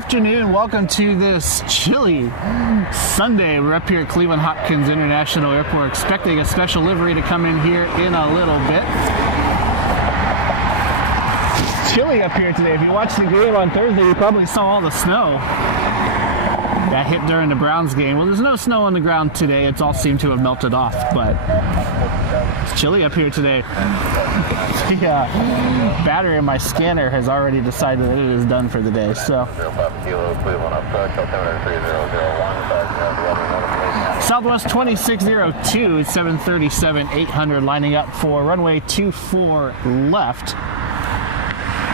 afternoon. Welcome to this chilly Sunday. We're up here at Cleveland Hopkins International Airport, expecting a special livery to come in here in a little bit. It's chilly up here today. If you watched the game on Thursday, you probably saw all the snow that hit during the Browns game. Well, there's no snow on the ground today. It's all seemed to have melted off, but it's chilly up here today. The battery in my scanner has already decided that it is done for the day. So Southwest 2602, 737, 800, lining up for runway 24 left.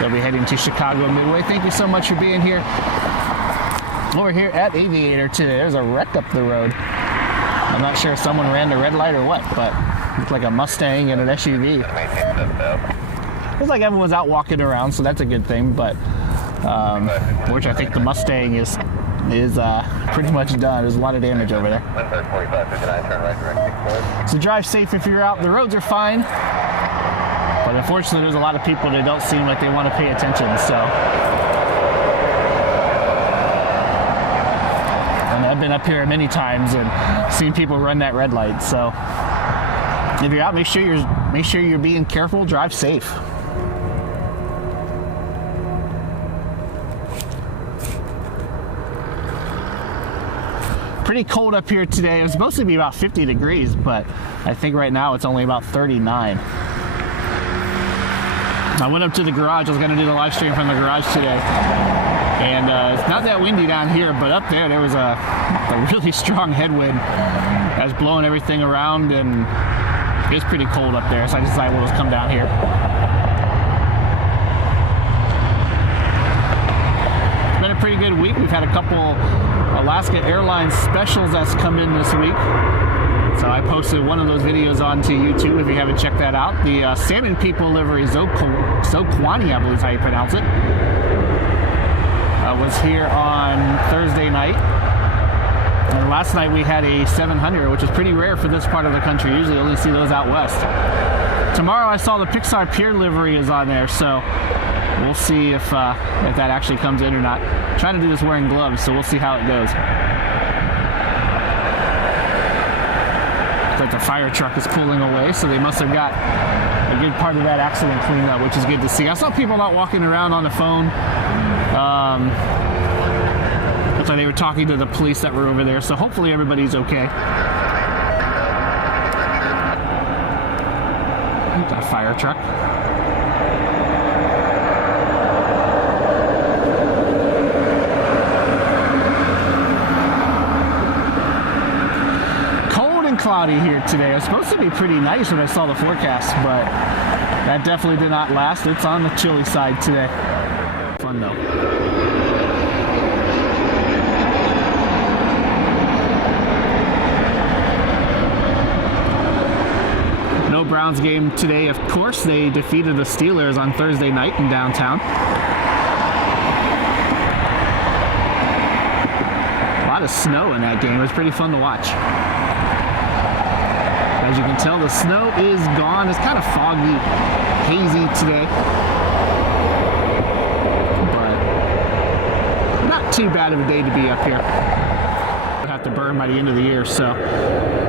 They'll be heading to Chicago Midway. Thank you so much for being here. We're here at Aviator today. There's a wreck up the road. I'm not sure if someone ran the red light or what, but it looked like a Mustang and an SUV. Looks like everyone's out walking around, so that's a good thing, but which I think the Mustang is pretty much done. There's a lot of damage over there. So drive safe if you're out. The roads are fine, but unfortunately there's a lot of people that don't seem like they want to pay attention, so. I've been up here many times and seen people run that red light. So if you're out, make sure you're being careful, drive safe. Pretty cold up here today. It was supposed to be about 50 degrees, but I think right now it's only about 39. I went up to the garage. I was going to do the live stream from the garage today. And it's not that windy down here, but up there was a really strong headwind that was blowing everything around, and it's pretty cold up there, so I decided we'll just come down here. It's been a pretty good week. We've had a couple Alaska Airlines specials that's come in this week. So I posted one of those videos onto YouTube if you haven't checked that out. The Salmon People livery, Zokwani, I believe is how you pronounce it. Was here on Thursday night, and last night we had a 700, which is pretty rare for this part of the country. Usually only see those out west. Tomorrow I saw the Pixar Pier livery is on there, so we'll see if that actually comes in or not. I'm trying to do this wearing gloves, so we'll see how it goes. Looks like the fire truck is pulling away, so they must have got a good part of that accident cleaned up, which is good to see. I saw people out walking around on the phone. Looks like they were talking to the police that were over there, so hopefully everybody's okay. That fire truck. Cold and cloudy here today. It was supposed to be pretty nice when I saw the forecast, but that definitely did not last. It's on the chilly side today. Fun though. No Browns game today, of course. They defeated the Steelers on Thursday night in downtown. A lot of snow in that game. It was pretty fun to watch. As you can tell, the snow is gone. It's kind of foggy, hazy today. Too bad of a day to be up here. I'll have to burn by the end of the year, so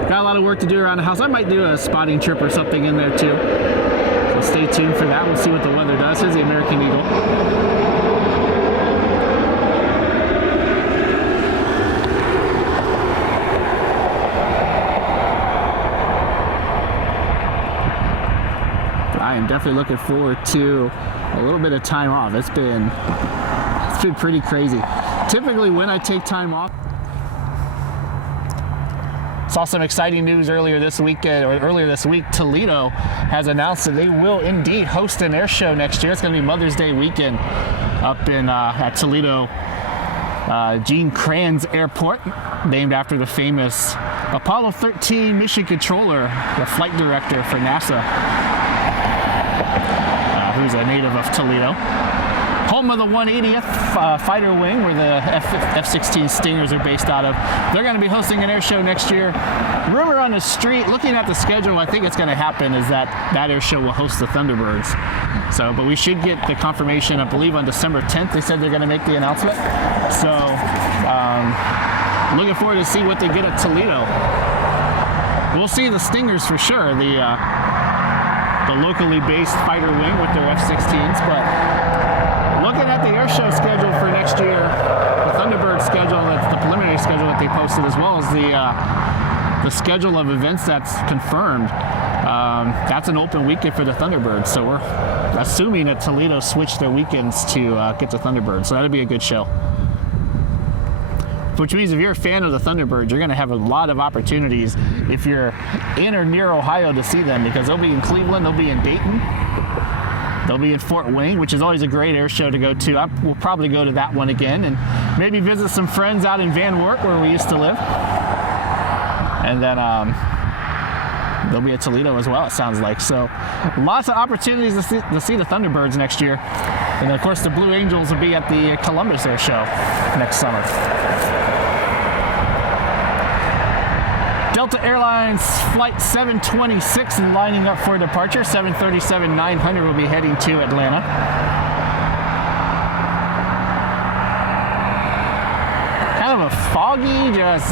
got a lot of work to do around the house. I might do a spotting trip or something in there too, so stay tuned for that. We'll see what the weather does. Here's the American Eagle. I am definitely looking forward to a little bit of time off. It's been pretty crazy. Typically when I take time off. Saw some exciting news earlier this week. Toledo has announced that they will indeed host an air show next year. It's going to be Mother's Day weekend up in at Toledo Gene Kranz Airport, named after the famous Apollo 13 mission controller, the flight director for NASA, who's a native of Toledo. home of the 180th Fighter Wing, where the F-16 Stingers are based out of. They're going to be hosting an air show next year. Rumor on the street, looking at the schedule, I think it's going to happen is that air show will host the Thunderbirds. So, but we should get the confirmation, I believe, on December 10th. They said they're going to make the announcement. So, looking forward to see what they get at Toledo. We'll see the Stingers for sure, the locally based fighter wing with their F-16s. But looking at the air show schedule for next year, the Thunderbird schedule, that's the preliminary schedule that they posted, as well as the schedule of events that's confirmed. That's an open weekend for the Thunderbirds. So we're assuming that Toledo switched their weekends to get the Thunderbirds. So that'll be a good show. Which means if you're a fan of the Thunderbirds, you're going to have a lot of opportunities if you're in or near Ohio to see them, because they'll be in Cleveland, they'll be in Dayton, they'll be in Fort Wayne, which is always a great air show to go to. We'll probably go to that one again and maybe visit some friends out in Van Wert where we used to live. And then they'll be at Toledo as well, it sounds like. So lots of opportunities to see the Thunderbirds next year. And of course the Blue Angels will be at the Columbus Air Show next summer. Delta Airlines Flight 726 lining up for departure. 737-900 will be heading to Atlanta. Kind of a foggy, just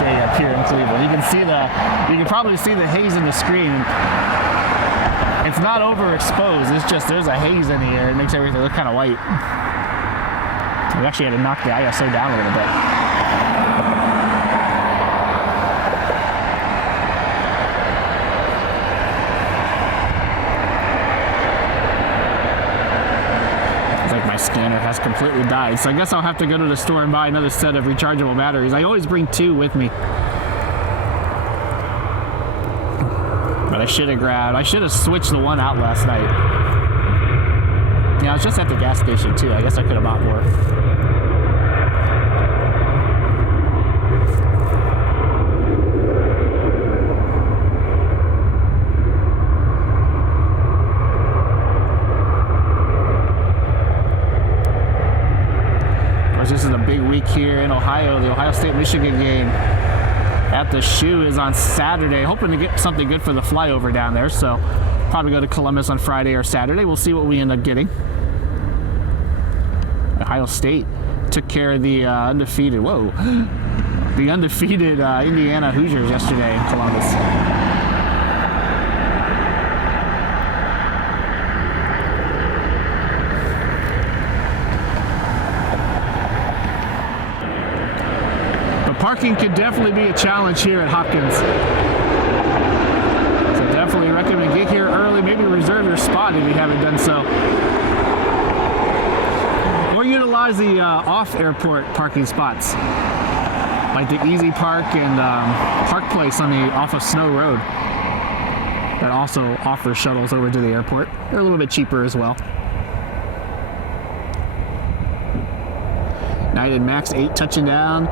day up here in Cleveland. You can probably see the haze in the screen. It's not overexposed. It's just there's a haze in the air. It makes everything look kind of white. We actually had to knock the ISO down a little bit. My scanner has completely died, so I guess I'll have to go to the store and buy another set of rechargeable batteries. I always bring 2 with me, but I should have switched the one out last night. Yeah, I was just at the gas station too. I guess I could have bought more. This is a big week here in Ohio. The Ohio State-Michigan game at the Shoe is on Saturday. Hoping to get something good for the flyover down there. So probably go to Columbus on Friday or Saturday. We'll see what we end up getting. Ohio State took care of the undefeated Indiana Hoosiers yesterday in Columbus. Parking could definitely be a challenge here at Hopkins. So definitely recommend get here early, maybe reserve your spot if you haven't done so. Or utilize the off-airport parking spots, like the Easy Park and Park Place off of Snow Road. That also offers shuttles over to the airport. They're a little bit cheaper as well. United Max 8 touching down.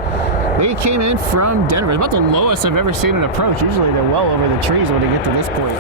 They came in from Denver. It's about the lowest I've ever seen an approach. Usually they're well over the trees when they get to this point.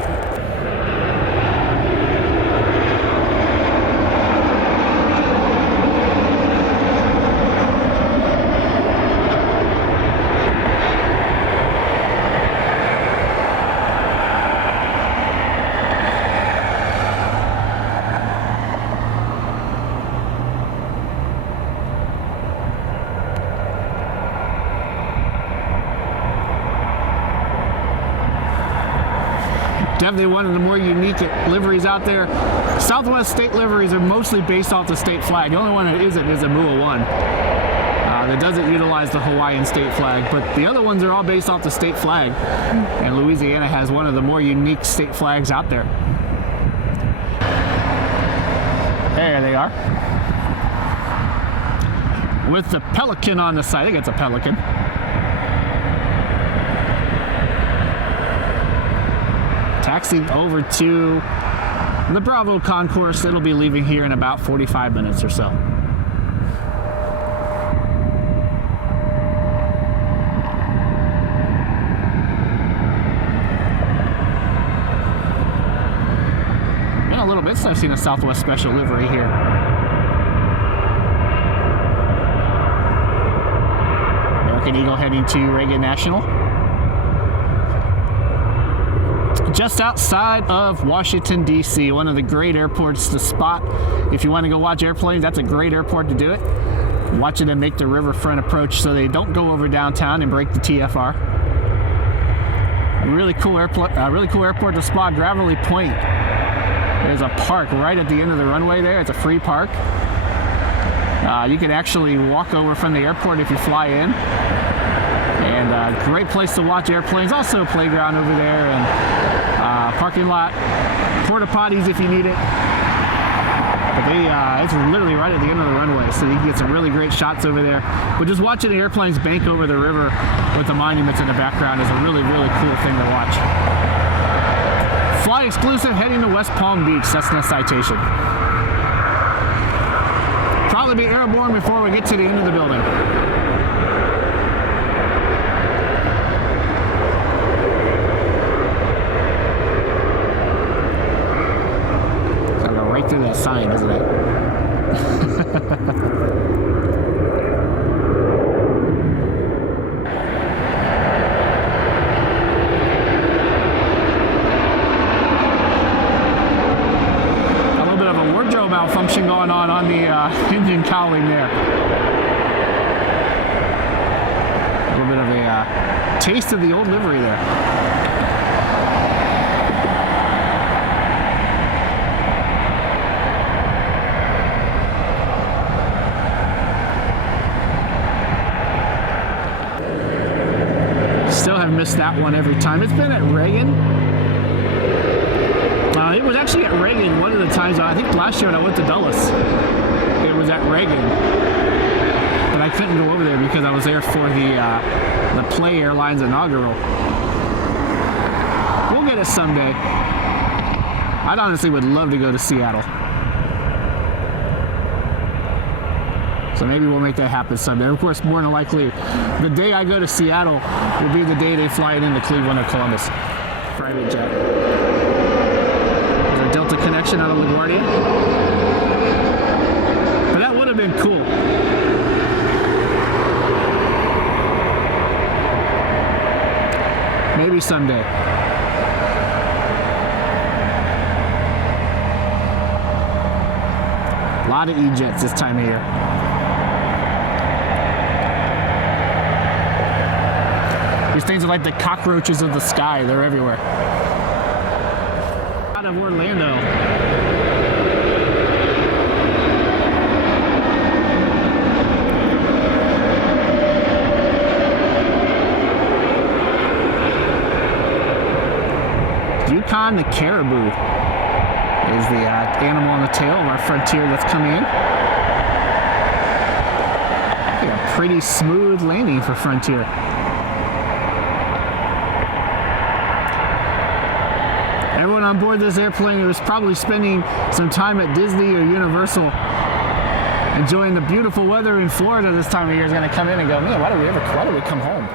Definitely one of the more unique liveries out there. Southwest state liveries are mostly based off the state flag. The only one that isn't is a MUA 1 that doesn't utilize the Hawaiian state flag, but the other ones are all based off the state flag. And Louisiana has one of the more unique state flags out there. There they are. With the Pelican on the side. I think it's a Pelican. Taxiing over to the Bravo Concourse. It'll be leaving here in about 45 minutes or so. Been a little bit since I've seen a Southwest Special livery here. American Eagle heading to Reagan National. Just outside of Washington, D.C., one of the great airports to spot. If you want to go watch airplanes, that's a great airport to do it. Watching them make the riverfront approach so they don't go over downtown and break the TFR. Really cool airport to spot. Gravelly Point. There's a park right at the end of the runway there. It's a free park. You can actually walk over from the airport if you fly in. And great place to watch airplanes. Also a playground over there, and parking lot, porta potties if you need it. But it's literally right at the end of the runway, so you can get some really great shots over there. But just watching the airplanes bank over the river with the monuments in the background is a really, really cool thing to watch. Fly exclusive heading to West Palm Beach, Cessna Citation. Probably be airborne before we get to the end of the building. Right through that sign, isn't it? A little bit of a wardrobe malfunction going on the engine cowling there. A little bit of a taste of the old livery there. Still have missed that one every time. It's been at Reagan. It was actually at Reagan one of the times. I think last year when I went to Dulles, it was at Reagan. But I couldn't go over there because I was there for the Play Airlines inaugural. We'll get it someday. I honestly would love to go to Seattle. So maybe we'll make that happen someday. Of course, more than likely, the day I go to Seattle will be the day they fly it into Cleveland or Columbus. Private jet. There's a Delta connection out of LaGuardia. But that would have been cool. Maybe someday. A lot of E-jets this time of year. These things are like the cockroaches of the sky. They're everywhere. Out of Orlando. Yukon the caribou is the animal on the tail of our Frontier that's coming in. A pretty smooth landing for Frontier. Everyone on board this airplane was probably spending some time at Disney or Universal enjoying the beautiful weather in Florida this time of year is going to come in and go, man, why do we come home?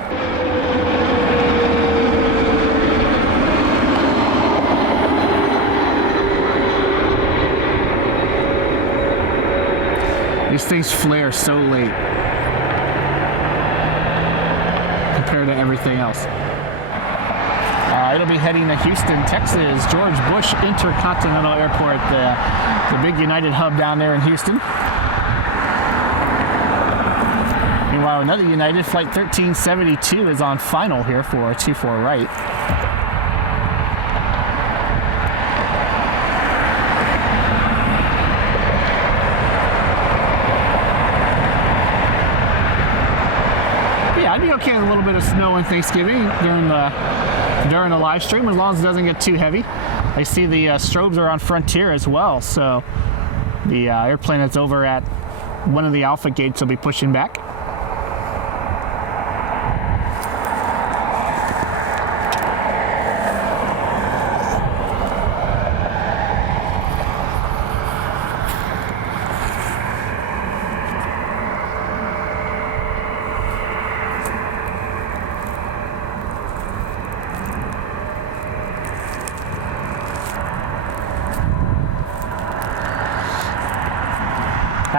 These things flare so late compared to everything else. It'll be heading to Houston, Texas, George Bush Intercontinental Airport, the big United hub down there in Houston. Meanwhile, another United, Flight 1372, is on final here for a 2-4 right. I'd be okay with a little bit of snow on Thanksgiving during the live stream, as long as it doesn't get too heavy. I see the strobes are on Frontier as well, so the airplane that's over at one of the Alpha gates will be pushing back.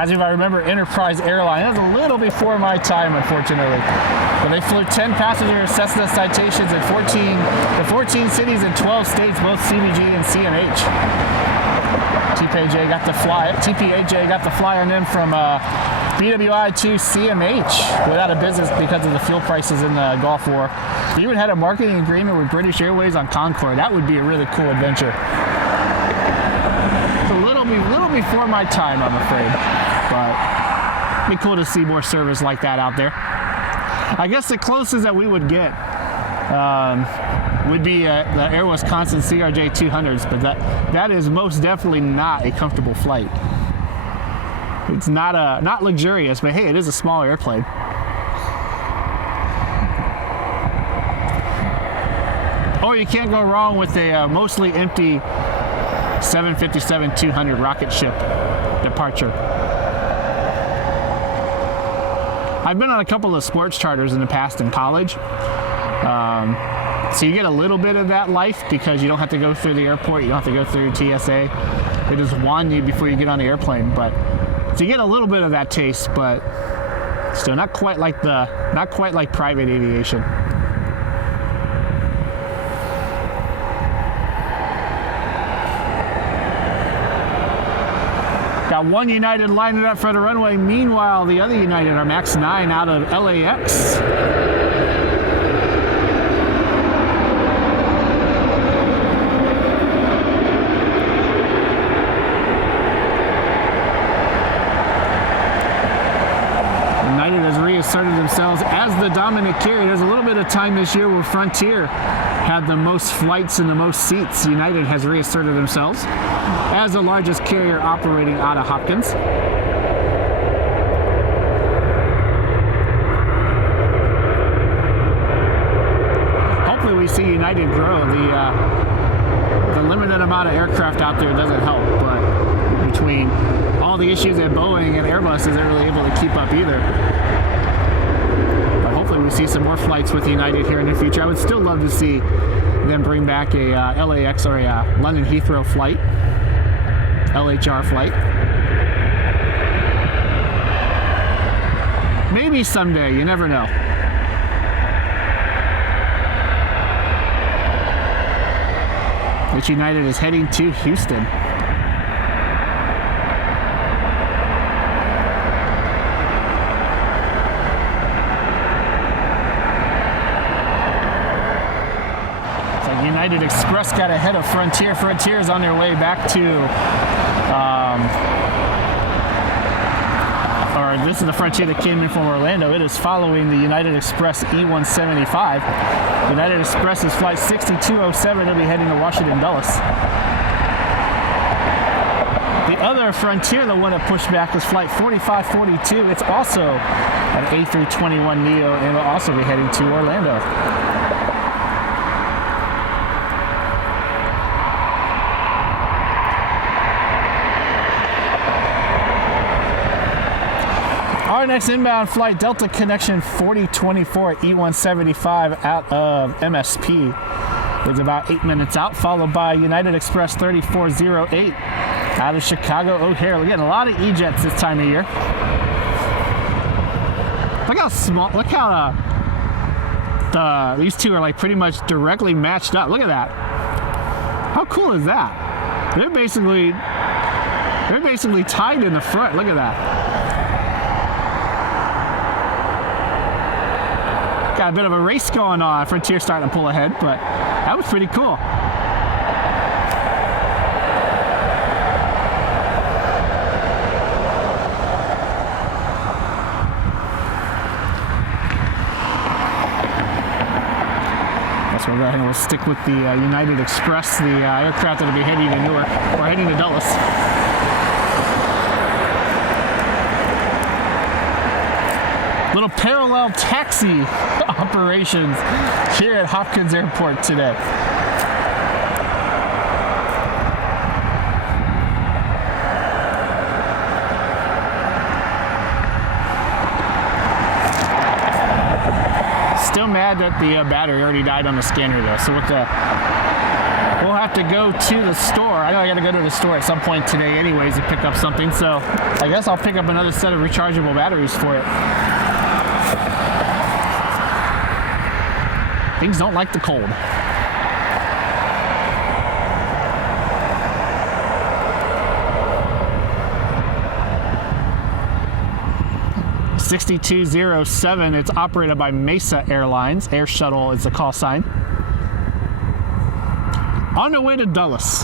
As if I remember, Enterprise Airline. That was a little before my time, unfortunately. But they flew 10 passenger Cessna Citations in 14 cities and 12 states, both CBG and CMH. TPAJ got to fly on them from BWI to CMH without a business because of the fuel prices in the Gulf War. We even had a marketing agreement with British Airways on Concorde. That would be a really cool adventure. It's a little before my time, I'm afraid, but it'd be cool to see more service like that out there. I guess the closest that we would get would be the Air Wisconsin CRJ 200s, but that is most definitely not a comfortable flight. It's not luxurious, but hey, it is a small airplane. Or you can't go wrong with a mostly empty 757-200 rocket ship departure. I've been on a couple of sports charters in the past in college. So you get a little bit of that life because you don't have to go through the airport, you don't have to go through TSA. They just wand you before you get on the airplane. But so you get a little bit of that taste, but still not quite like private aviation. Got one United lining up for the runway. Meanwhile, the other United are MAX 9 out of LAX. United has reasserted themselves as the dominant carrier. There's a little bit of time this year where Frontier had the most flights and the most seats. United has reasserted themselves as the largest carrier operating out of Hopkins. Hopefully we see United grow. The limited amount of aircraft out there doesn't help, but between all the issues at Boeing and Airbus isn't really able to keep up either. But hopefully we see some more flights with United here in the future. I would still love to see them bring back a LAX or a London Heathrow flight, LHR flight. Maybe someday, you never know. Which United is heading to Houston. United Express got ahead of Frontier. Frontier is on their way back to, or this is the Frontier that came in from Orlando. It is following the United Express E175. United Express is flight 6207. They'll be heading to Washington Dulles. The other Frontier, the one that pushed back, is flight 4542. It's also an A321neo and will also be heading to Orlando. Our next inbound flight, Delta Connection 4024 E175 out of MSP. Is about 8 minutes out, followed by United Express 3408 out of Chicago O'Hare. We're getting a lot of E-jets this time of year. Look how small, look how these two are like pretty much directly matched up. Look at that. How cool is that? They're basically tied in the front. Look at that. Got a bit of a race going on. Frontier starting to pull ahead, but that was pretty cool. That's where we're going. We'll stick with the United Express, the aircraft that will be heading to Newark. We're heading to Dulles. Little parallel taxi operations here at Hopkins Airport today. Still mad that the battery already died on the scanner though. So with the we'll have to go to the store. I know I got to go to the store at some point today anyways to pick up something, so I guess I'll pick up another set of rechargeable batteries for it. Things don't like the cold. (6207). It's operated by Mesa Airlines. Air Shuttle is the call sign. On the way to Dulles.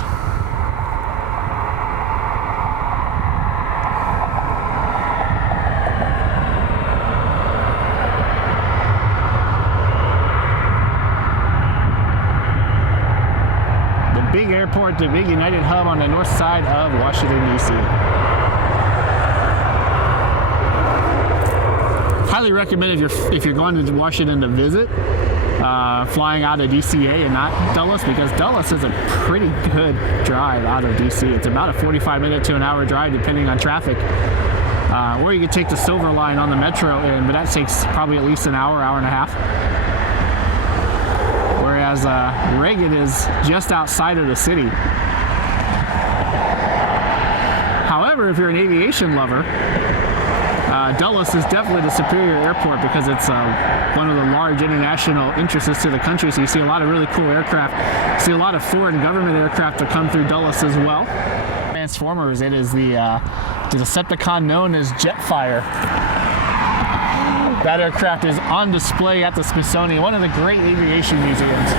The big airport, the big United hub on the north side of Washington, D.C. Highly recommend if you're going to Washington to visit, flying out of DCA and not Dulles, because Dulles is a pretty good drive out of DC. It's about a 45-minute to an hour drive depending on traffic. Or you could take the Silver Line on the metro, but that takes probably at least an hour, hour and a half. Whereas Reagan is just outside of the city. However, if you're an aviation lover, Dulles is definitely the superior airport because it's one of the large international entrances to the country, so you see a lot of really cool aircraft. You see a lot of foreign government aircraft that come through Dulles as well. Transformers, it is the Decepticon known as Jetfire. That aircraft is on display at the Smithsonian, one of the great aviation museums.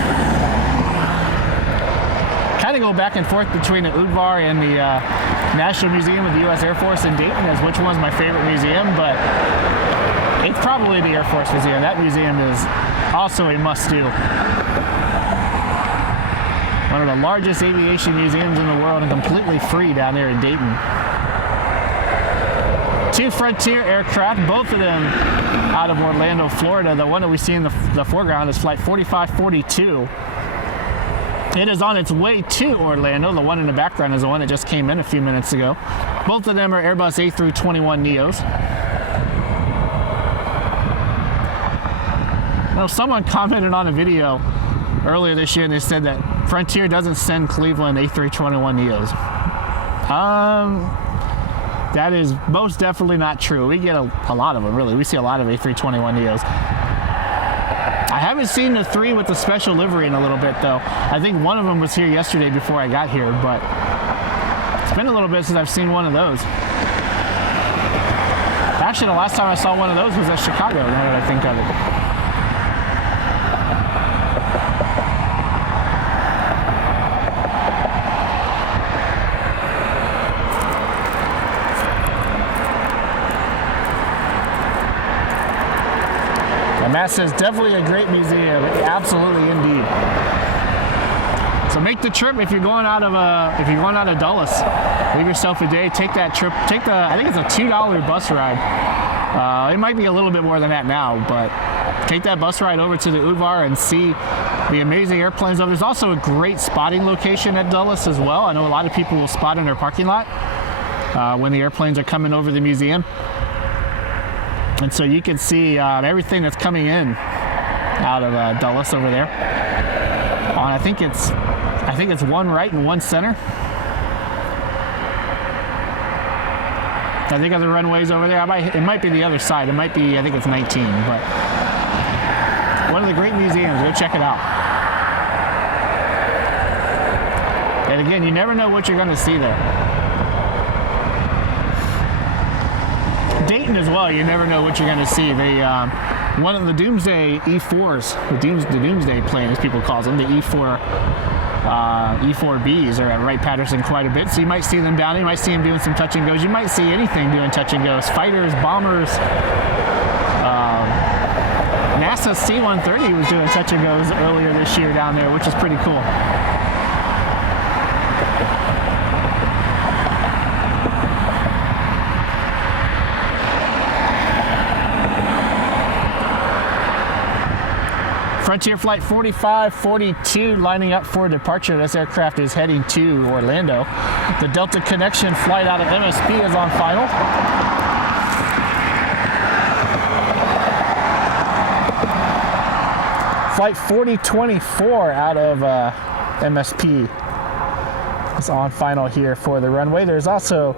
Kind of go back and forth between the UDVAR and the National Museum of the U.S. Air Force in Dayton as which one's my favorite museum, but it's probably the Air Force Museum. That museum is also a must-do. One of the largest aviation museums in the world and completely free down there in Dayton. Two Frontier aircraft, both of them out of Orlando, Florida. The one that we see in the foreground is Flight 4542. It is on its way to Orlando. The one in the background is the one that just came in a few minutes ago. Both of them are Airbus A321neos. Now, someone commented on a video earlier this year and they said that Frontier doesn't send Cleveland A321neos. That is most definitely not true. We get a lot of them, really. We see a lot of A321neos. I haven't seen the three with the special livery in a little bit, though. I think one of them was here yesterday before I got here, but it's been a little bit since I've seen one of those. Actually, the last time I saw one of those was at Chicago, now that I think of it. Massa is definitely a great museum, absolutely indeed. So make the trip if you're going out of Dulles. Leave yourself a day, take that trip, I think it's a $2 bus ride. It might be a little bit more than that now, but take that bus ride over to the UDVAR and see the amazing airplanes. There's also a great spotting location at Dulles as well. I know a lot of people will spot in their parking lot when the airplanes are coming over the museum. And so you can see everything that's coming in out of Dulles over there. I think it's one right and one center. I think of the runways over there. It might be the other side. It might be, I think it's 19, but one of the great museums. Go check it out. And again, you never know what you're going to see there. Dayton as well, you never know what you're going to see. One of the Doomsday E4s, the Doomsday plane as people call them, the E4Bs are at Wright-Patterson quite a bit, so you might see them down there. You might see them doing some touch and goes. You might see anything doing touch and goes. Fighters, bombers. NASA C-130 was doing touch and goes earlier this year down there, which is pretty cool. Frontier Flight 4542 lining up for departure. This aircraft is heading to Orlando. The Delta Connection flight out of MSP is on final. Flight 4024 out of MSP is on final here for the runway. There's also,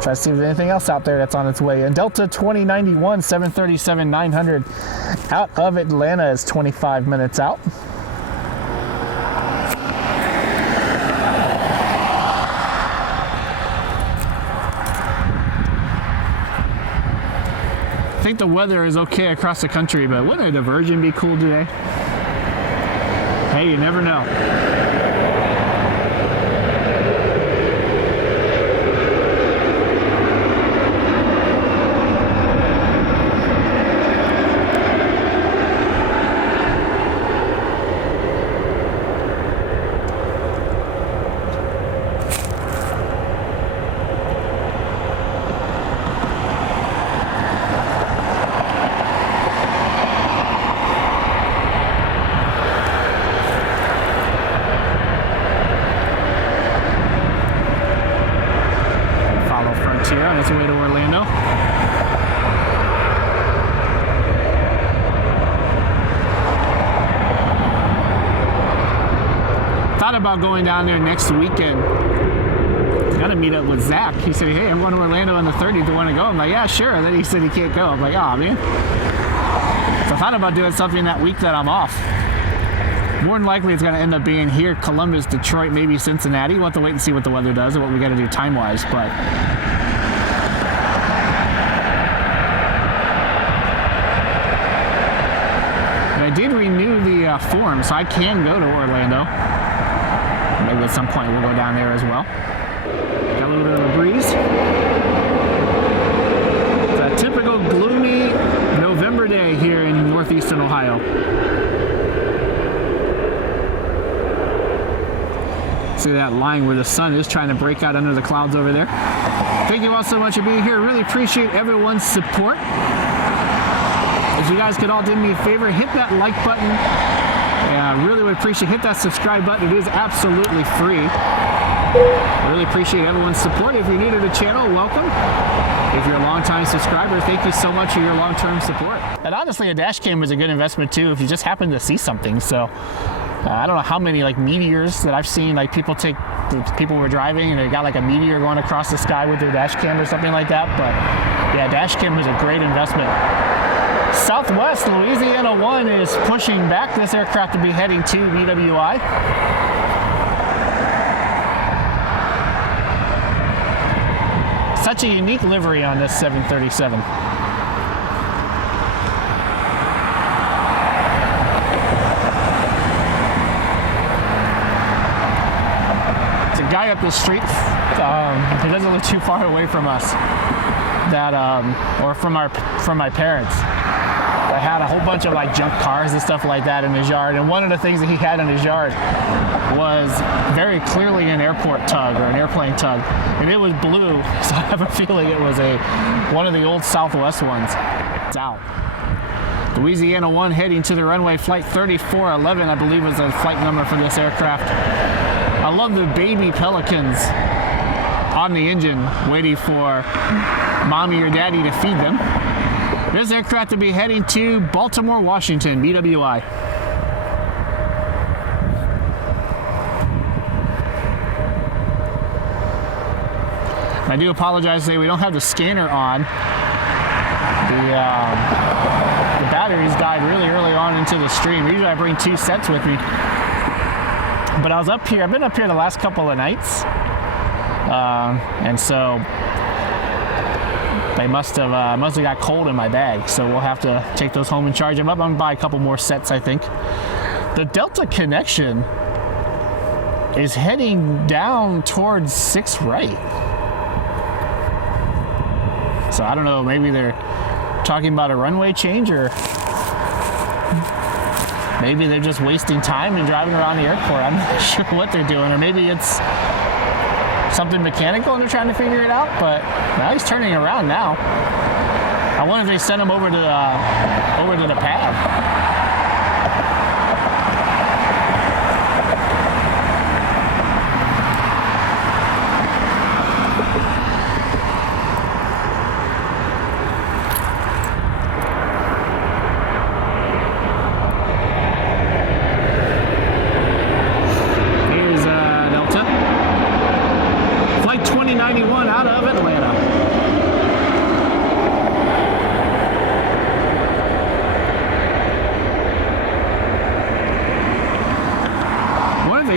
try to see if there's anything else out there that's on its way. And Delta 2091, 737-900 out of Atlanta is 25 minutes out. I think the weather is okay across the country, but wouldn't a diversion be cool today? Hey, you never know. On its way to Orlando. Thought about going down there next weekend. Gotta meet up with Zach. He said, hey, I'm going to Orlando on the 30th. Do you want to go? I'm like, yeah, sure. And then he said he can't go. I'm like, oh, man. So I thought about doing something that week that I'm off. More than likely, it's going to end up being here, Columbus, Detroit, maybe Cincinnati. We'll have to wait and see what the weather does and what we got to do time-wise, but I did renew the form, so I can go to Orlando. Maybe at some point we'll go down there as well. Got a little bit of a breeze. It's a typical gloomy November day here in northeastern Ohio. See that line where the sun is trying to break out under the clouds over there. Thank you all so much for being here. Really appreciate everyone's support. If you guys could all do me a favor, hit that like button. Yeah, really would appreciate. Hit that subscribe button. It is absolutely free. I really appreciate everyone's support. If you're new to the channel, welcome. If you're a long-time subscriber, thank you so much for your long-term support. And honestly, a dash cam is a good investment too if you just happen to see something. So I don't know how many like meteors that I've seen, like people were driving and they got like a meteor going across the sky with their dash cam or something like that. But yeah, dash cam is a great investment. Southwest Louisiana 1 is pushing back this aircraft to be heading to BWI. Such a unique livery on this 737. It's a guy up the street who doesn't live too far away from us, that or from my parents. I had a whole bunch of like junk cars and stuff like that in his yard, and one of the things that he had in his yard was very clearly an airport tug or an airplane tug, and it was blue, so I have a feeling it was one of the old Southwest ones. It's out. Louisiana 1 heading to the runway, flight 3411, I believe was the flight number for this aircraft. I love the baby pelicans on the engine waiting for mommy or daddy to feed them. This aircraft will be heading to Baltimore, Washington, BWI. I do apologize today, we don't have the scanner on. The batteries died really early on into the stream. Usually I bring 2 sets with me. But I was up here, I've been up here the last couple of nights. And so they must have got cold in my bag, so we'll have to take those home and charge them up. I'm gonna buy a couple more sets, I think. The Delta connection is heading down towards 6 right. So I don't know, maybe they're talking about a runway change, or maybe they're just wasting time and driving around the airport. I'm not sure what they're doing, or maybe it's something mechanical and they're trying to figure it out, but now he's turning around now. I wonder if they sent him over to the pad.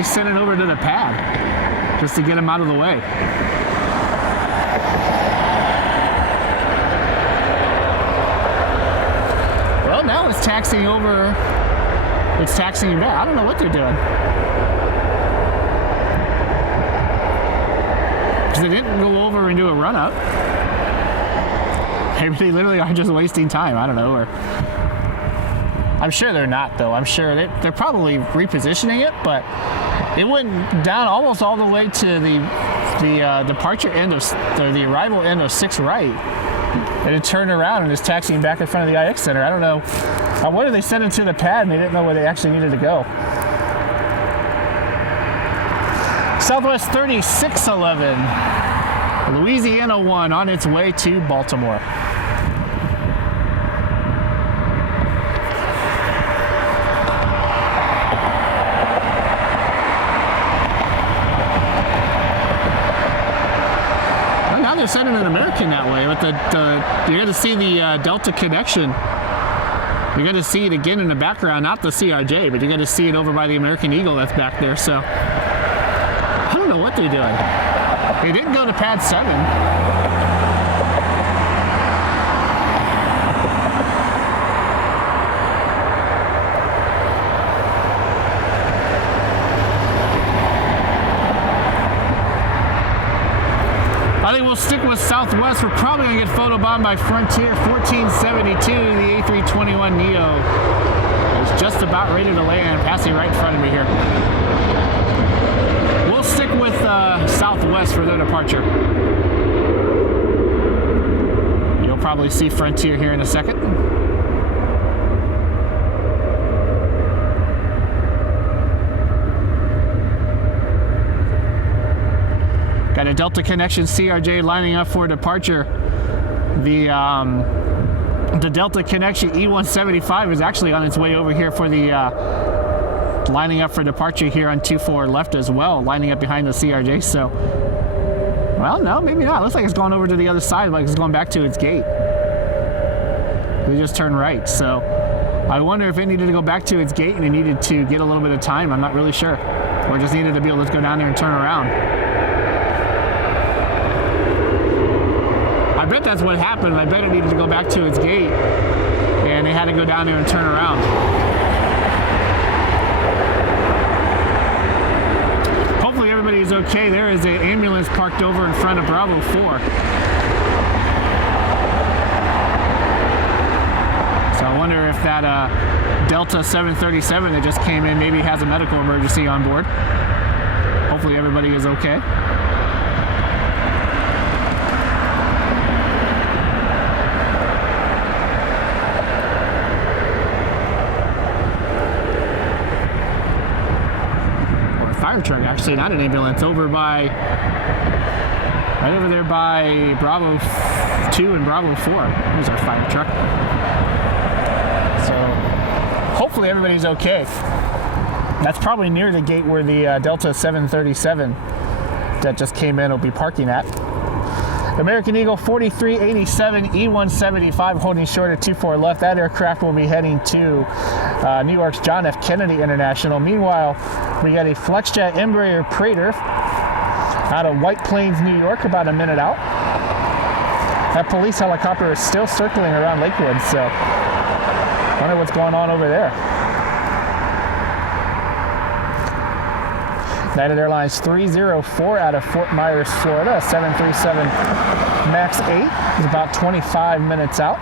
he's sending over to the pad just to get him out of the way. Well, now it's taxiing over. It's taxiing him back. I don't know what they're doing. Because they didn't go over and do a run-up. Maybe they literally are just wasting time. I don't know. Or I'm sure they're not, though. I'm sure they're probably repositioning it, but it went down almost all the way to the departure end of the arrival end of 6 right, and it turned around and is taxiing back in front of the IX Center. I don't know. I wonder if they sent it to the pad and they didn't know where they actually needed to go. Southwest 3611, Louisiana 1 on its way to Baltimore. They're sending an American that way, but you got to see the Delta connection. You got to see it again in the background, not the CRJ, but you got to see it over by the American Eagle that's back there. So I don't know what they're doing. They didn't go to pad 7. I think we'll stick with Southwest. We're probably going to get photobombed by Frontier 1472. The A321neo is just about ready to land, passing right in front of me here. We'll stick with Southwest for their departure. You'll probably see Frontier here in a second. Got a Delta Connection CRJ lining up for departure. The Delta Connection E175 is actually on its way over here for the lining up for departure here on 24 left as well, lining up behind the CRJ. So, well, no, maybe not. Looks like it's going over to the other side, like it's going back to its gate. We just turned right. So, I wonder if it needed to go back to its gate and it needed to get a little bit of time. I'm not really sure. Or just needed to be able to go down there and turn around. I bet that's what happened. I bet it needed to go back to its gate, and they had to go down there and turn around. Hopefully everybody's okay. There is an ambulance parked over in front of Bravo 4. So I wonder if that Delta 737 that just came in maybe has a medical emergency on board. Hopefully everybody is okay. Fire truck, actually, not an ambulance, right over there by Bravo 2 and Bravo 4. There's our fire truck. So hopefully everybody's okay. That's probably near the gate where the Delta 737 that just came in will be parking at. American Eagle 4387 E175 holding short at 24 left. That aircraft will be heading to New York's John F. Kennedy International. Meanwhile, we got a Flexjet Embraer Praetor out of White Plains, New York, about a minute out. That police helicopter is still circling around Lakewood, so I wonder what's going on over there. United Airlines 304 out of Fort Myers, Florida, 737 MAX 8 is about 25 minutes out.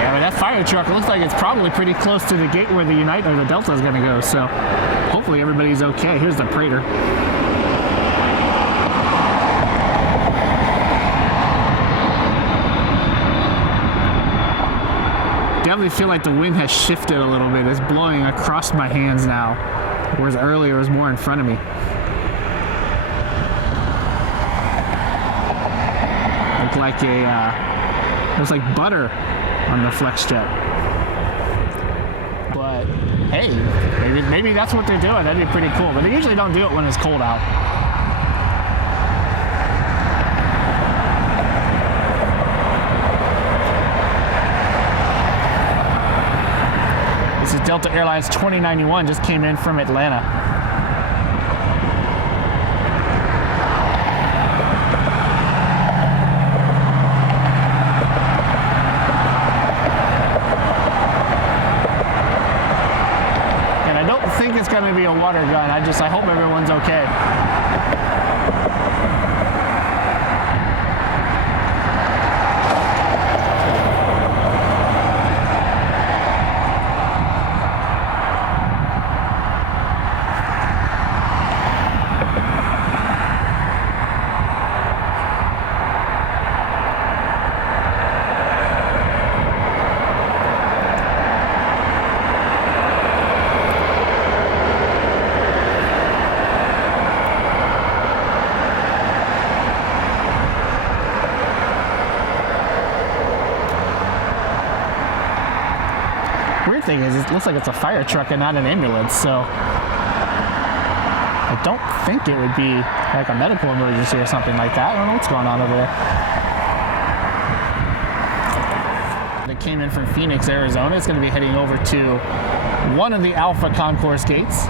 Yeah, but that fire truck, it looks like it's probably pretty close to the gate where the United or the Delta is going to go, so hopefully everybody's okay. Here's the Praetor. Definitely feel like the wind has shifted a little bit. It's blowing across my hands now, whereas earlier it was more in front of me. Looks like butter on the Flexjet. But hey, maybe that's what they're doing. That'd be pretty cool. But they usually don't do it when it's cold out. Delta Airlines 2091 just came in from Atlanta. And I don't think it's going to be a water gun. I hope everyone's okay. Weird thing is, it looks like it's a fire truck and not an ambulance, so I don't think it would be like a medical emergency or something like that. I don't know what's going on over there. They came in from Phoenix, Arizona. It's going to be heading over to one of the Alpha Concourse gates.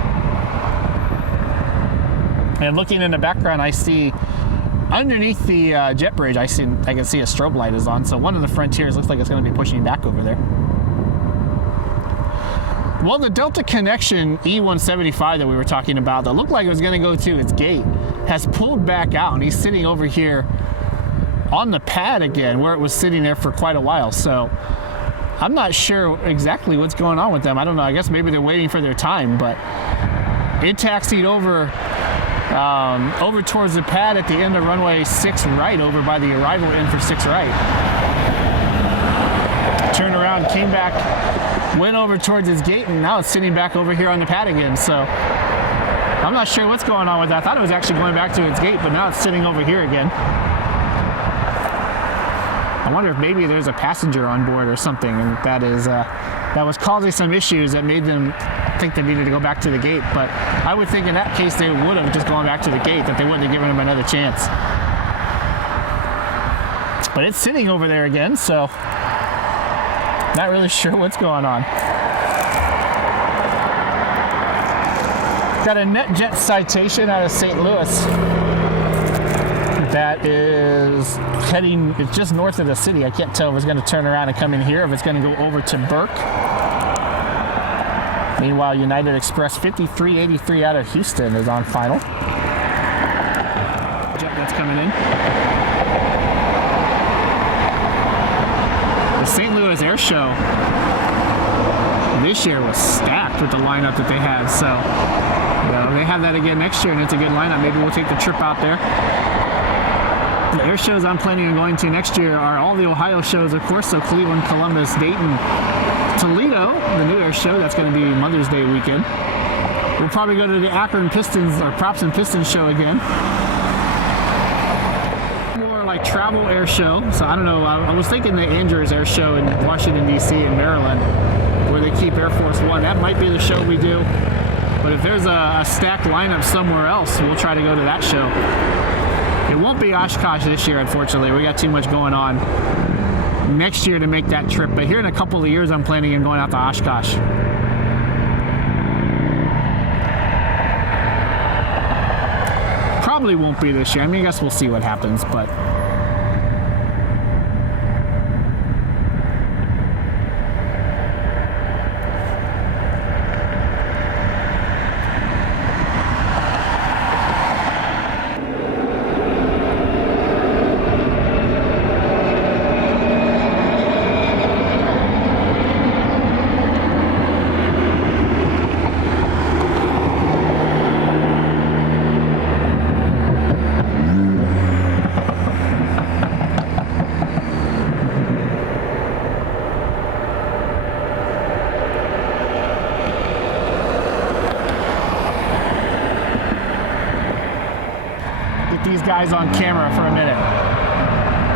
And looking in the background, I see underneath the jet bridge, I can see a strobe light is on. So one of the Frontiers looks like it's going to be pushing back over there. Well, the Delta Connection E175 that we were talking about that looked like it was going to go to its gate has pulled back out, and he's sitting over here on the pad again where it was sitting there for quite a while. So I'm not sure exactly what's going on with them. I don't know. I guess maybe they're waiting for their time, but it taxied over towards the pad at the end of runway 6 right over by the arrival end for 6 right. Turned around, came back, went over towards its gate, and now it's sitting back over here on the pad again. So I'm not sure what's going on with that. I thought it was actually going back to its gate, but now it's sitting over here again. I wonder if maybe there's a passenger on board or something, and that was causing some issues that made them think they needed to go back to the gate. But I would think in that case they would have just gone back to the gate, that they wouldn't have given him another chance. But it's sitting over there again, so not really sure what's going on. Got a NetJet citation out of St. Louis that is heading, it's just north of the city. I can't tell if it's going to turn around and come in here, if it's going to go over to Burke. Meanwhile, United Express 5383 out of Houston is on final. Jet that's coming in. The St. Louis Air Show this year was stacked with the lineup that they had, so they have that again next year, and it's a good lineup. Maybe we'll take the trip out there. The air shows I'm planning on going to next year are all the Ohio shows, of course, so Cleveland, Columbus, Dayton, Toledo, the new air show. That's going to be Mother's Day weekend. We'll probably go to the Akron Pistons, or Props and Pistons show again. Like travel air show, so I don't know. I was thinking the Andrews Air Show in Washington D.C. and Maryland, where they keep Air Force One. That might be the show we do. But if there's a stacked lineup somewhere else, we'll try to go to that show. It won't be Oshkosh this year, unfortunately. We got too much going on next year to make that trip. But here in a couple of years, I'm planning on going out to Oshkosh. Probably won't be this year. I mean, I guess we'll see what happens, but these guys on camera for a minute.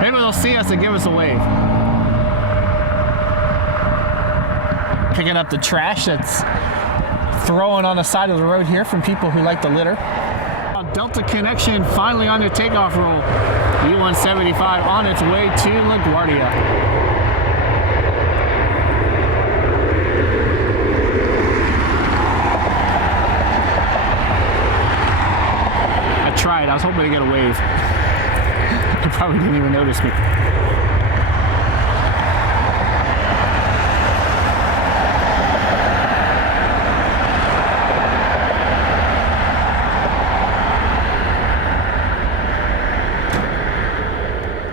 Maybe they'll see us and give us a wave. Picking up the trash that's thrown on the side of the road here from people who like to litter. Delta Connection finally on their takeoff roll. E175 on its way to LaGuardia. I was hoping to get a wave. He probably didn't even notice me.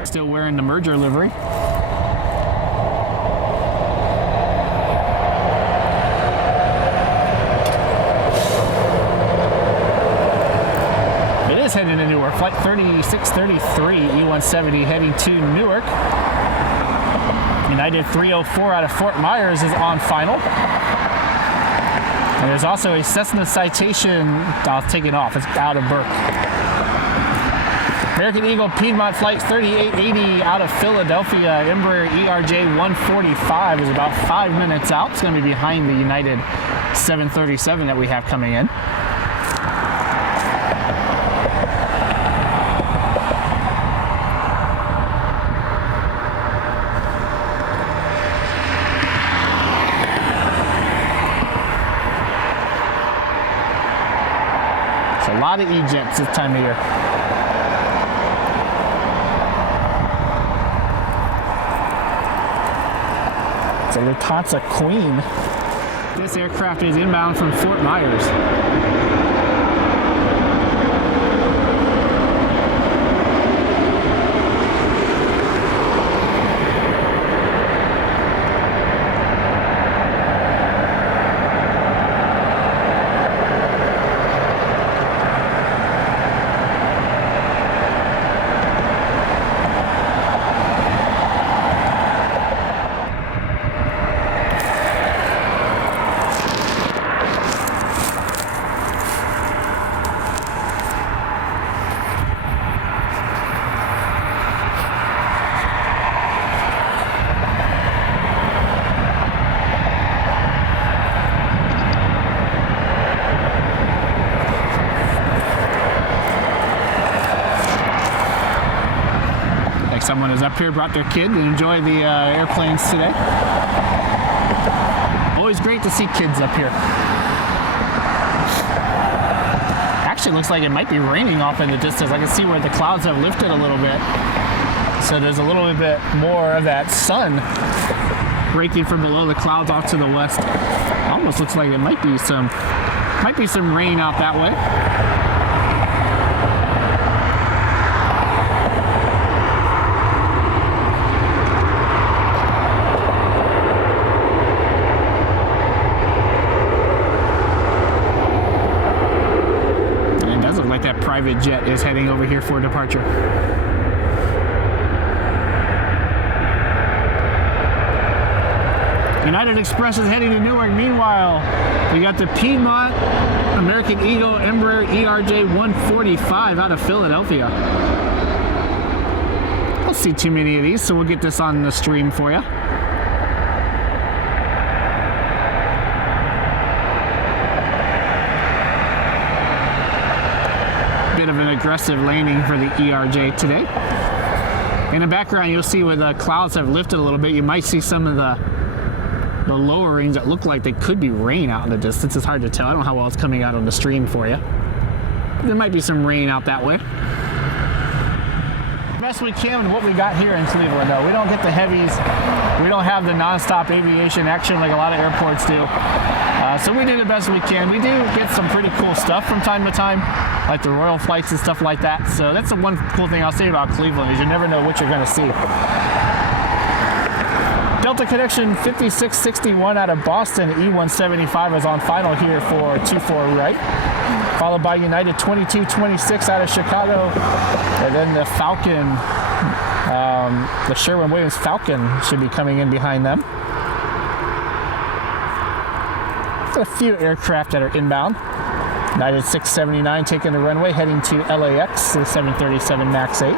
Still wearing the merger livery. It is heading to Newark. Flight 3633 E170 heading to Newark. United 304 out of Fort Myers is on final. And there's also a Cessna Citation taking off. It's out of Burke. American Eagle Piedmont Flight 3880 out of Philadelphia. Embraer ERJ 145 is about 5 minutes out. It's going to be behind the United 737 that we have coming in. It's a lot of E-Jets this time of year. It's a Lufthansa Queen. This aircraft is inbound from Fort Myers. Someone is up here, brought their kid to enjoy the airplanes today. Always great to see kids up here. Actually, looks like it might be raining off in the distance. I can see where the clouds have lifted a little bit. So there's a little bit more of that sun breaking from below the clouds off to the west. Almost looks like it might be some rain out that way. That private jet is heading over here for departure. United Express is heading to Newark. Meanwhile, we got the Piedmont American Eagle Embraer ERJ 145 out of Philadelphia. I don't see too many of these, so we'll get this on the stream for you. Bit of an aggressive landing for the ERJ today. In the background, you'll see where the clouds have lifted a little bit. You might see some of the lowerings that look like they could be rain out in the distance. It's hard to tell. I don't know how well it's coming out on the stream for you. There might be some rain out that way. Best we can with what we got here in Cleveland, though. We don't get the heavies. We don't have the non-stop aviation action like a lot of airports do. So we do the best we can. We do get some pretty cool stuff from time to time, like the Royal flights and stuff like that. So that's the one cool thing I'll say about Cleveland is you never know what you're going to see. Delta Connection 5661 out of Boston, E175 is on final here for 24 right. Followed by United 2226 out of Chicago. And then the Falcon, the Sherwin-Williams Falcon should be coming in behind them. A few aircraft that are inbound. United 679 taking the runway, heading to LAX, the 737 MAX 8.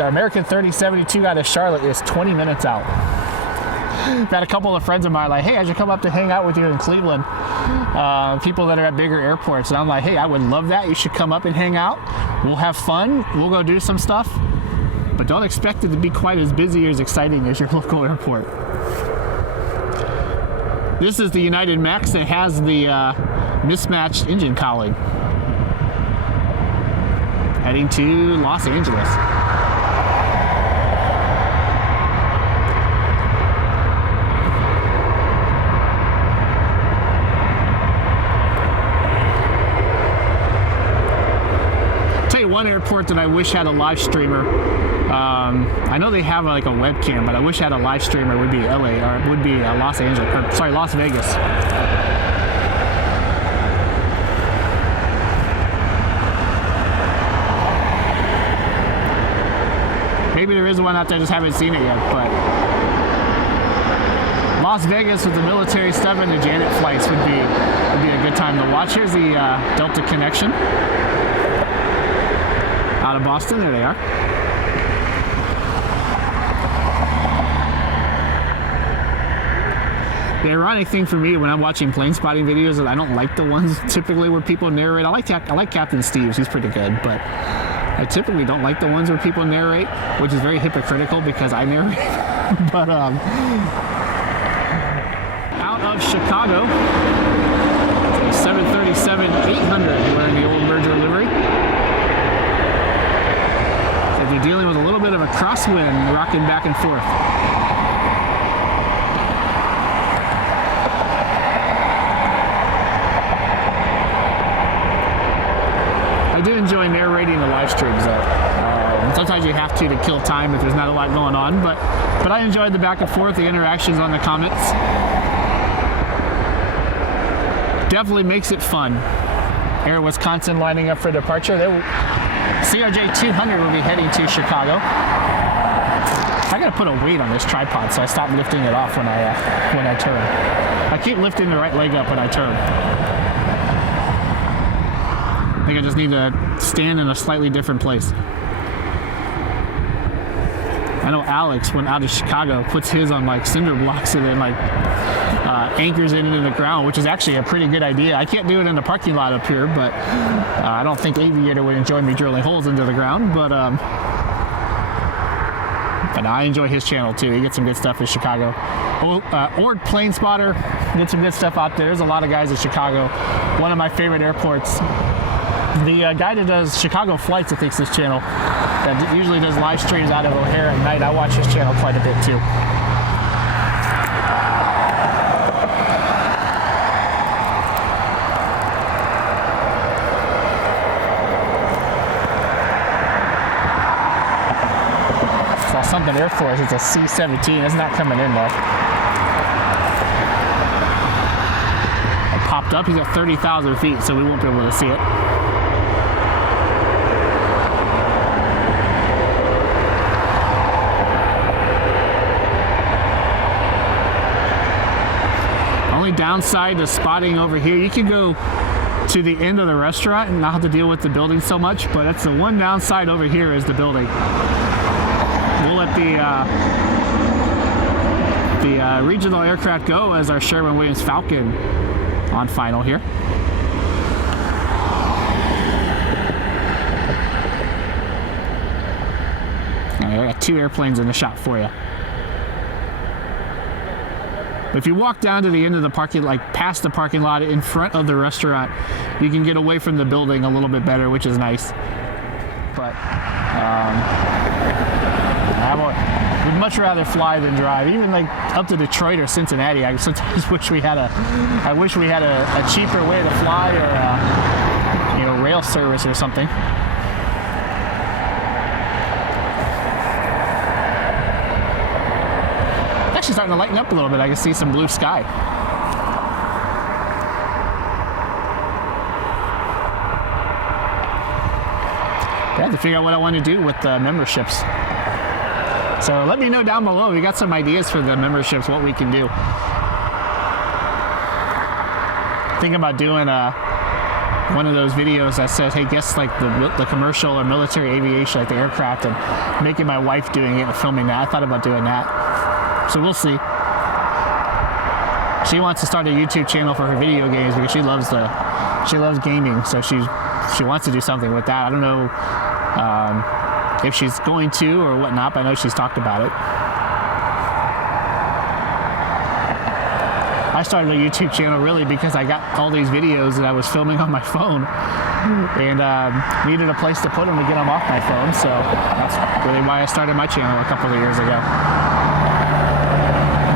American 3072 out of Charlotte is 20 minutes out. I've had a couple of friends of mine like, hey, I should come up to hang out with you in Cleveland. People that are at bigger airports. And I'm like, hey, I would love that. You should come up and hang out. We'll have fun. We'll go do some stuff. But don't expect it to be quite as busy or as exciting as your local airport. This is the United Max that has the mismatched engine cowling. Heading to Los Angeles. Tell you one airport that I wish had a live streamer. I know they have like a webcam, but I wish I had a live streamer. Would be LA, or it would be Los Angeles, or sorry, Las Vegas. Maybe there is one out there, just haven't seen it yet, but Las Vegas with the military stuff and the Janet flights would be a good time to watch. Here's the Delta connection out of Boston. There they are. The ironic thing for me when I'm watching plane spotting videos is I don't like the ones typically where people narrate. I like Captain Steve's, he's pretty good, but I typically don't like the ones where people narrate, which is very hypocritical because I narrate. But out of Chicago, it's a 737-800 wearing the old merger livery. So if you're dealing with a little bit of a crosswind rocking back and forth. I do enjoy narrating the live streams though. Sometimes you have to kill time if there's not a lot going on, but I enjoyed the back and forth, the interactions on the comments. Definitely makes it fun. Air Wisconsin lining up for departure. CRJ 200 will be heading to Chicago. I gotta put a weight on this tripod, so I stop lifting it off when I turn. I keep lifting the right leg up when I turn. I think I just need to stand in a slightly different place. I know Alex, when out of Chicago, puts his on like cinder blocks and then like anchors it into the ground, which is actually a pretty good idea. I can't do it in the parking lot up here, but I don't think Aviator would enjoy me drilling holes into the ground. But I enjoy his channel too. He gets some good stuff in Chicago. Ord Plane Spotter gets some good stuff out there. There's a lot of guys in Chicago. One of my favorite airports. The guy that does Chicago flights, I think, is this channel, that usually does live streams out of O'Hare at night. I watch his channel quite a bit too. Saw something Air Force. It's a C-17. It's not coming in though. It popped up. He's at 30,000 feet, so we won't be able to see it. Downside to spotting over here, you can go to the end of the restaurant and not have to deal with the building so much, but that's the one downside over here is the building. We'll let the regional aircraft go as our Sherwin-Williams Falcon on final here. All right, I got two airplanes in the shot for you. If you walk down to the end of the parking, like past the parking lot in front of the restaurant, you can get away from the building a little bit better, which is nice. But I would much rather fly than drive. Even like up to Detroit or Cincinnati, I sometimes wish we had a cheaper way to fly, or rail service or something. Actually starting to lighten up a little bit. I can see some blue sky. I have to figure out what I want to do with the memberships. So let me know down below. We got some ideas for the memberships, what we can do. Thinking about doing one of those videos that says, hey, guess like the commercial or military aviation, like the aircraft, and making my wife doing it and filming that. I thought about doing that. So we'll see. She wants to start a YouTube channel for her video games because she loves gaming. So she wants to do something with that. I don't know if she's going to or whatnot, but I know she's talked about it. I started a YouTube channel really because I got all these videos that I was filming on my phone and needed a place to put them to get them off my phone. So that's really why I started my channel a couple of years ago.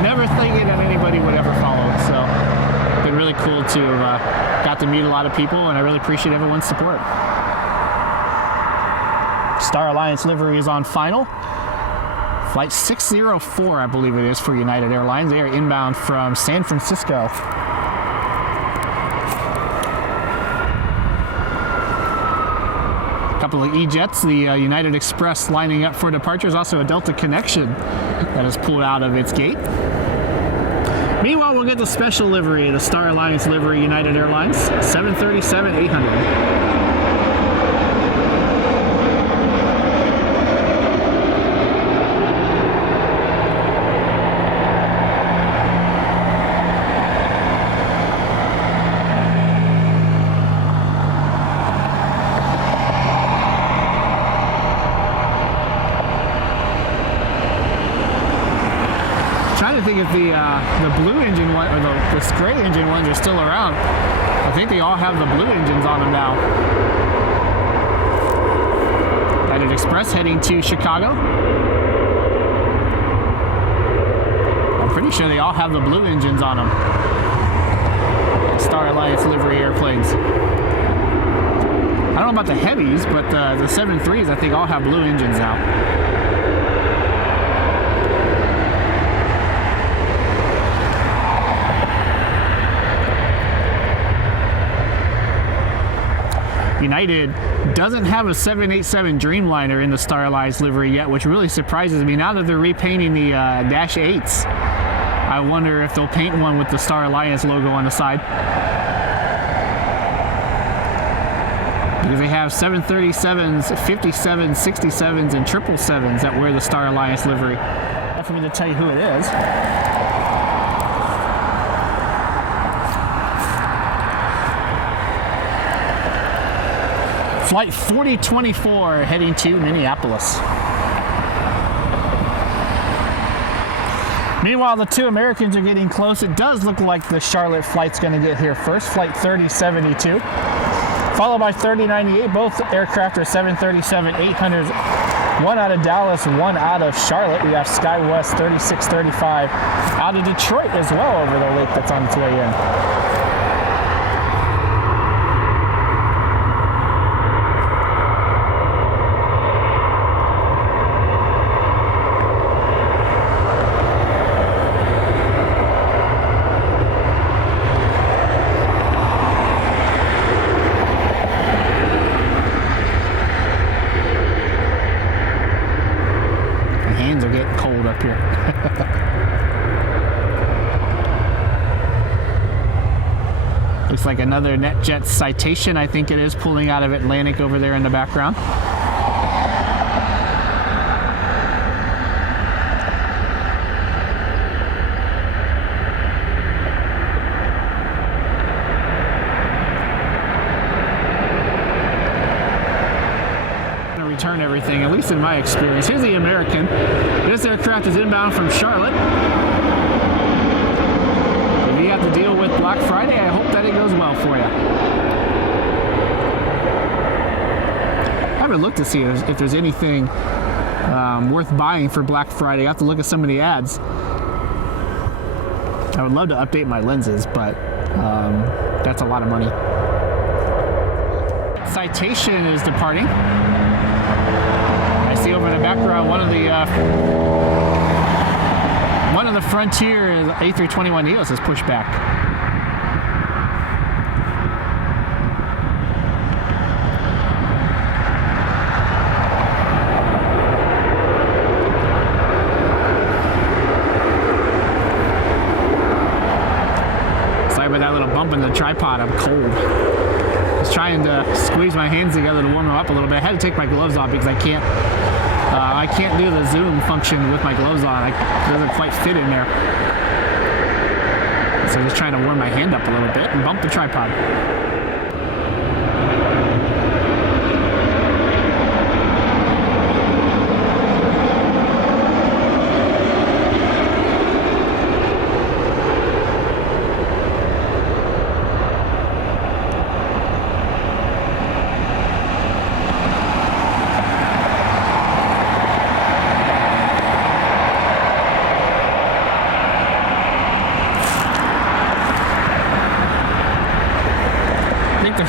Never thinking that anybody would ever follow. So it's been really cool to got to meet a lot of people, and I really appreciate everyone's support. Star Alliance livery is on final. Flight 604, I believe it is, for United Airlines. They are inbound from San Francisco. A couple of E-Jets, the United Express lining up for departures. Also a Delta Connection that is pulled out of its gate. Meanwhile, we'll get the special livery, the Star Alliance livery, United Airlines, 737-800. Trying to think if the blue engine one or the gray engine ones are still around. I think they all have the blue engines on them now. United Express heading to Chicago. I'm pretty sure they all have the blue engines on them. Star Alliance livery airplanes. I don't know about the heavies, but the 7.3s I think all have blue engines now. United doesn't have a 787 Dreamliner in the Star Alliance livery yet, which really surprises me. Now that they're repainting the Dash 8s, I wonder if they'll paint one with the Star Alliance logo on the side. Because they have 737s, 57s, 67s, and 777s that wear the Star Alliance livery. Not for me to tell you who it is. Flight 4024 heading to Minneapolis. Meanwhile, the two Americans are getting close. It does look like the Charlotte flight's going to get here first, flight 3072, followed by 3098. Both aircraft are 737-800s, one out of Dallas, one out of Charlotte. We have SkyWest 3635 out of Detroit as well over the lake that's on its way in. Hands are getting cold up here. Looks like another NetJet Citation, I think it is, pulling out of Atlantic over there in the background. Return everything, at least in my experience. Here's the American. This aircraft is inbound from Charlotte. If you have to deal with Black Friday, I hope that it goes well for you. I haven't looked to see if there's anything worth buying for Black Friday. I have to look at some of the ads. I would love to update my lenses, but that's a lot of money. Citation is departing. I see over in the background one of the Frontier A321neos is pushed back. Sorry about that little bump in the tripod. I'm cold. I was trying to squeeze my hands together to warm them up a little bit. I had to take my gloves off because I can't do the zoom function with my gloves on. It doesn't quite fit in there. So I'm just trying to warm my hand up a little bit and bump the tripod.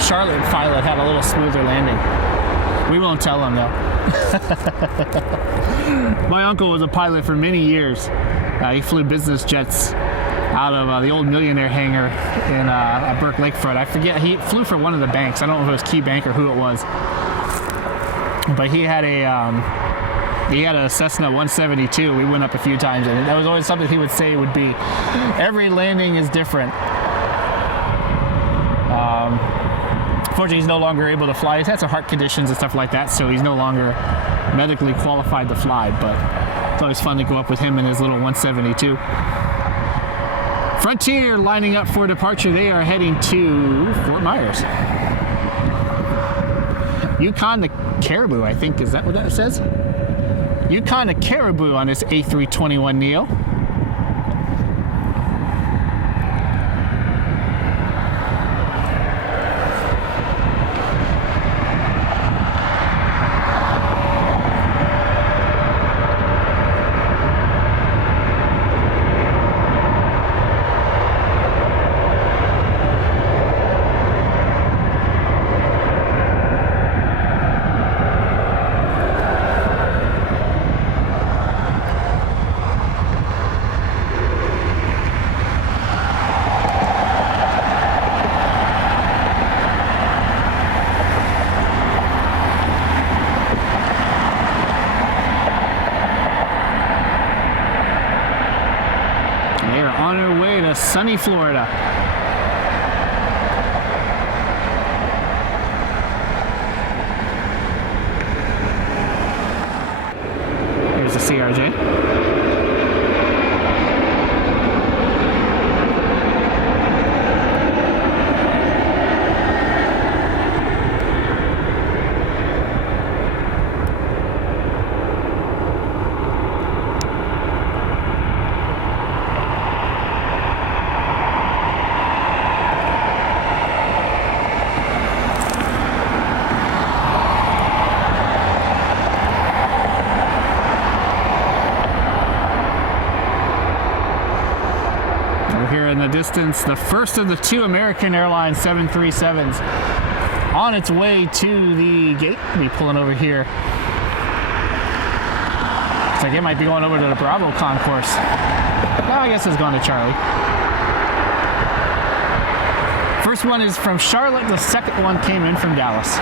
Charlotte pilot had a little smoother landing. We won't tell him though. My uncle was a pilot for many years. He flew business jets out of the old Millionaire hangar in Burke Lakefront. I forget, he flew for one of the banks. I don't know if it was Key Bank or who it was. But he had a Cessna 172. We went up a few times, and that was always something he would say would be, every landing is different. Unfortunately, he's no longer able to fly. He's had some heart conditions and stuff like that, so he's no longer medically qualified to fly, but it's always fun to go up with him in his little 172. Frontier lining up for departure. They are heading to Fort Myers. Yukon to Caribou, I think. Is that what that says? Yukon to Caribou on this A321neo. Sunny Florida. Here's the CRJ. In the distance, the first of the two American Airlines 737s on its way to the gate. Be pulling over here. Looks like it might be going over to the Bravo concourse. Well, I guess it's going to Charlie. First one is from Charlotte. The second one came in from Dallas.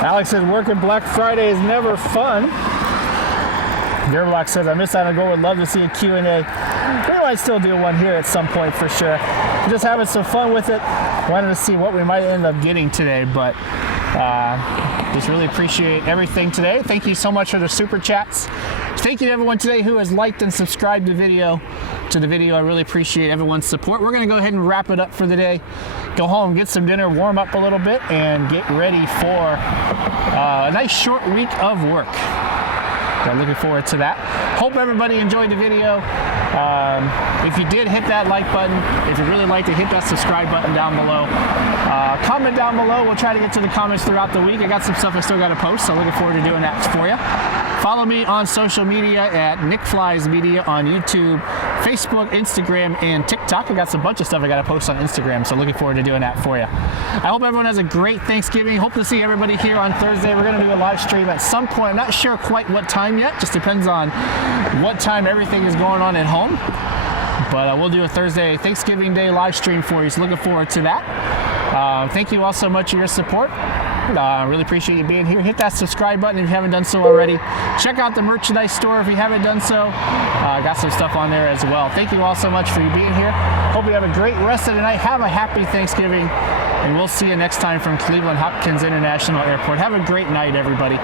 Alex says, working Black Friday is never fun. Gerlach says, I miss out on go, would love to see a Q&A. We might still do one here at some point for sure. We're just having some fun with it. Wanted to see what we might end up getting today, but just really appreciate everything today. Thank you so much for the super chats. Thank you to everyone today who has liked and subscribed to the video. I really appreciate everyone's support. We're going to go ahead and wrap it up for the day. Go home, get some dinner, warm up a little bit, and get ready for a nice short week of work. So looking forward to that. Hope everybody enjoyed the video. If you did, hit that like button. If you really liked it, hit that subscribe button down below. Comment down below. We'll try to get to the comments throughout the week. I got some stuff I still got to post, so looking forward to doing that for you. Follow me on social media at Nick Flies Media on YouTube, Facebook, Instagram, and TikTok. I got a bunch of stuff I got to post on Instagram, so looking forward to doing that for you. I hope everyone has a great Thanksgiving. Hope to see everybody here on Thursday. We're going to do a live stream at some point. I'm not sure quite what time yet. Just depends on what time everything is going on at home. But we'll do a Thursday Thanksgiving Day live stream for you, so looking forward to that. Thank you all so much for your support. Really appreciate you being here. Hit that subscribe button if you haven't done so already. Check out the merchandise store if you haven't done so. Got some stuff on there as well. Thank you all so much for you being here. Hope you have a great rest of the night. Have a happy Thanksgiving, and we'll see you next time from Cleveland Hopkins International Airport. Have a great night, everybody.